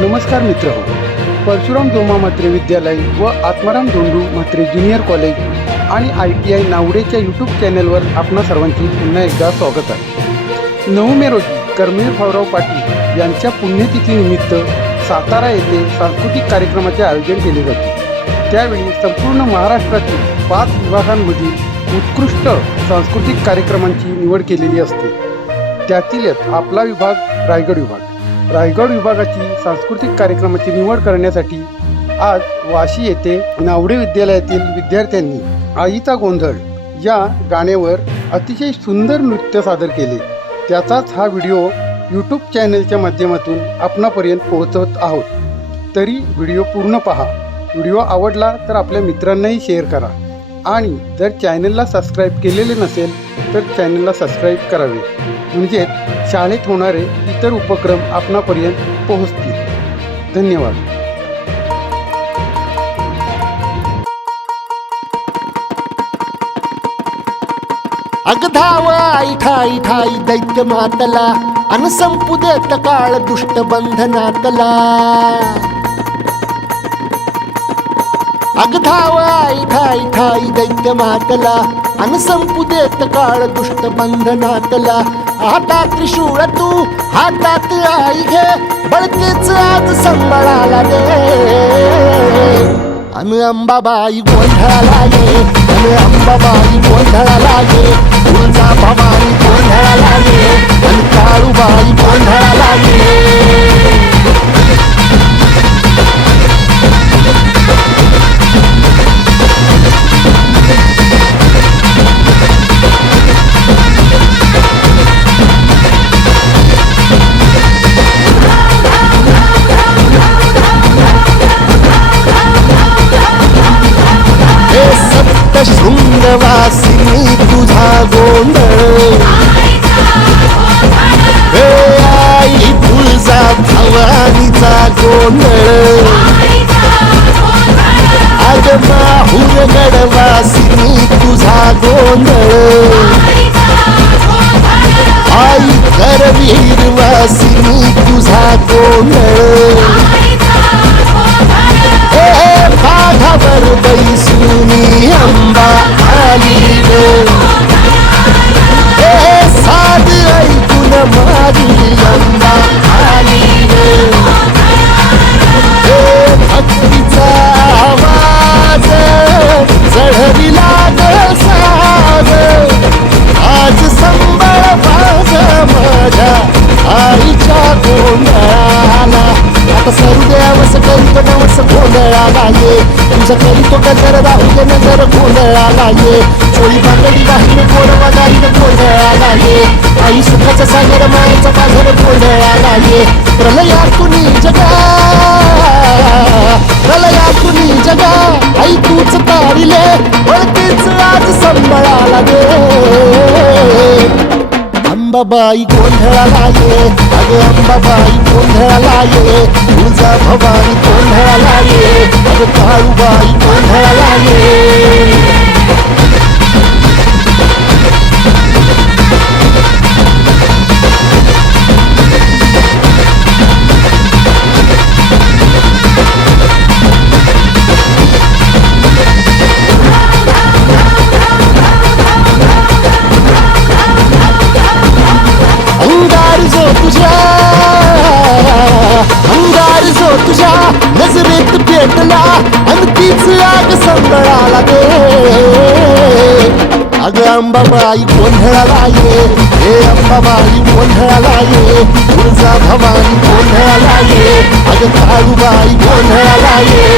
नमस्कार मित्र हो, परशुराम जोमा म्हात्रे विद्यालय व आत्माराम धोंडू म्हात्रे ज्युनियर कॉलेज आणि ITI नावडेच्या यूट्यूब चॅनलवर आपणा सर्वांची पुन्हा एकदा स्वागत आहे। 9 मे रोजी कर्मवीर भाऊराव पाटील यांच्या पुण्यतिथीनिमित्त सातारा येथे सांस्कृतिक कार्यक्रमाचे आयोजन केले जाते। त्यावेळी संपूर्ण महाराष्ट्रातील 5 विभागांमधील उत्कृष्ट सांस्कृतिक कार्यक्रमांची निवड केलेली असते। त्यातील आपला विभाग रायगड विभागाची सांस्कृतिक कार्यक्रमाची निवड करण्यासाठी आज वाशी येथे नावडे विद्यालयातील विद्यार्थ्यांनी आईचा गोंधळ या गाण्यावर अतिशय सुंदर नृत्य सादर केले। त्याचाच हा व्हिडिओ यूट्यूब चॅनलच्या माध्यमातून आपणापर्यंत पोहोचवत आहोत। तरी व्हिडिओ पूर्ण पहा। व्हिडिओ आवडला तर आपल्या मित्रांनाही शेअर करा आणि जर चॅनलला सबस्क्राईब केलेले नसेल तर चॅनलला सबस्क्राईब करावे, म्हणजे शाळेत होणारे इतर उपक्रम आपणापर्यंत पोहोचतील। धन्यवाद। अगधाव आई ठाई ठाई दैत्य मातला अन संपू देत काळ दुष्ट बंधनातला। अगधाव आई ठाई ठाई दैत्य मातला अन संपू देत काळ दुष्ट बंधनातला। हातात त्रिशूळ तू हातात आई घे, बळतेच आज संबळाला दे। अन अंबाबाई गोंधळाला ये, अन अंबाबाई गोंधळाला ये, तुळजा भवानी गोंधळाला ये, अन काळूबाई गोंधळाला ये। शृंगवासिनी तुझा गोंधळ, हे आई तुळजा भवानीचा गोंधळ। अग माहूर गडवासिनी तुझा गोंधळ, आई करवीर वासिनी तुझा गोंधळ। पाघावर बैसुनी अंबा आली ग, साध ऐकून माझी अंबा आली ग। भक्तीचा आवाज चढविला ग साग, आज संबळ माझा माझ्या आईच्या गोंधळाला। आता सरू देवस करीतो नवस गोंधळाला ये, तुझं करीतो गजर राहू दे नजर गोंधळाला ये। चोळी बांगडी वाहिनी गोडवा गाईन गोंधळाला ये, आई सुखाचा सागर मायेचा पाझर गोंधळाला ये। प्रलयातुनी जगा प्रलयातुनी जगा, आई तूच तारिले वळतीच आज संबळाला दे। अंबाबाई गोंधळाला ये, अगं अंबाबाई गोंधळाला ये, तुळजा भवानी गोंधळाला ये, अगं काळूबाई गोंधळाला ये। अंगार जो तुझ्या नजरेत पेटला अन तीच आग संबळाला दे। अगं अंबाबाई गोंधळाला ये, हे अंबाबाई गोंधळाला ये, तुळजा भवानी गोंधळाला ये, अगं काळूबाई गोंधळाला ये।